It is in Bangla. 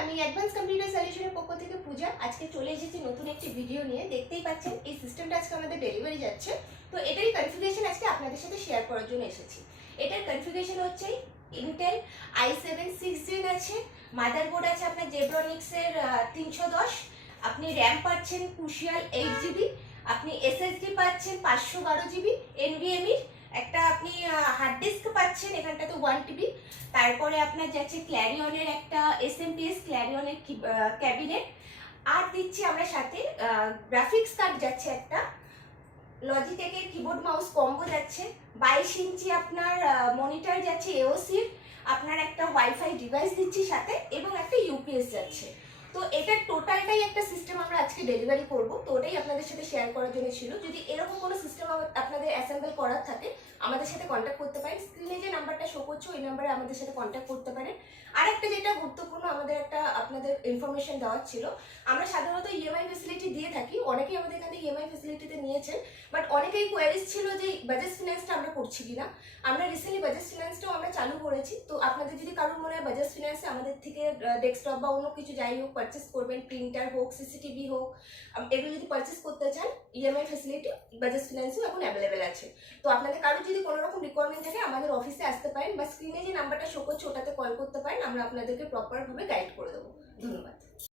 আমি অ্যাডভান্স কম্পিউটার সলিউশনের পক্ষ থেকে পূজা আজকে চলে এসেছি নতুন একটি ভিডিও নিয়ে। দেখতেই পাচ্ছেন এই সিস্টেমটা আজকে আমাদের ডেলিভারি যাচ্ছে, তো এটারই কনফিগারেশন আজকে আপনাদের সাথে শেয়ার করার জন্য এসেছি। এটার কনফিগারেশন হচ্ছে ইন্টেল i7 6 জেন আছে, মাদারবোর্ড আছে আপনার জেব্রনিক্সের 310, আপনি র্যাম পাচ্ছেন ক্রুশিয়াল 8 GB, আপনি এসএসডি পাচ্ছেন 512 GB এনভিএমই, একটা আপনি হার্ড ডিস্ক পাচ্ছেন এখানটাতে 1 TB। তারপরে আপনার যাচ্ছে ক্ল্যারিয়নের একটা এসএমপিএস ক্ল্যারিয়নের ক্যাবিনেট, আর দিচ্ছি আমরা সাথে গ্রাফিক্স কার্ড যাচ্ছে একটা, লজিটেকের কিবোর্ড মাউস কম্বো যাচ্ছে, 22 ইঞ্চি আপনার মনিটর যাচ্ছে এওসির, আপনার একটা ওয়াইফাই ডিভাইস দিচ্ছি সাথে, এবং একটা ইউপিএস যাচ্ছে। তো এটার টোটালটাই একটা সিস্টেম আমরা আজকে ডেলিভারি করব, তো ওটাই আপনাদের সাথে শেয়ার করার জন্য ছিল। যদি এরকম কোনো সিস্টেম আপনাদের অ্যাসেম্বল করার থাকে আমাদের সাথে কন্ট্যাক্ট করতে পারেন। স্ক্রিনে যে নাম্বারটা শো করছে ওই নাম্বারে আমাদের সাথে কন্ট্যাক্ট করতে পারেন। আর একটা যেটা গুরুত্বপূর্ণ আমাদের একটা আপনাদের ইনফরমেশন দেওয়ার ছিল, আমরা সাধারণত ইএমআই ফেসিলিটি দিয়ে থাকি, অনেকেই আমাদের এখানে ইএমআই ফেসিলিটিতে নিয়েছেন, বাট অনেকেই কোয়ারিজ ছিল যে বাজাজ ফিন্যান্সটা আমরা করছি কিনা। আমরা রিসেন্টলি বাজাজ ফিন্যান্সটাও আমরা চালু করেছি, তো আপনাদের যদি কারোর মনে হয় বাজাজ ফিন্যান্সে আমাদের থেকে ডেস্কটপ বা অন্য কিছু যাই হোক পারচেস করবেন, প্রিন্টার হোক সিসিটিভি হোক, এগুলো যদি পারচেস করতে চান ইএমআই ফেসিলিটি বাজাজ ফিন্যান্সেও এখন অ্যাভেলেবেল আছে। তো আপনাদের কারোর যদি কোনো রকম রিকোয়ারমেন্ট থাকে আমাদের অফিসে আসতে পারেন, বা স্ক্রিনে যে নাম্বারটা শো করছে ওটাতে কল করতে পারেন, আমরা আপনাদেরকে প্রপারভাবে গাইড করে দেবো। ধন্যবাদ।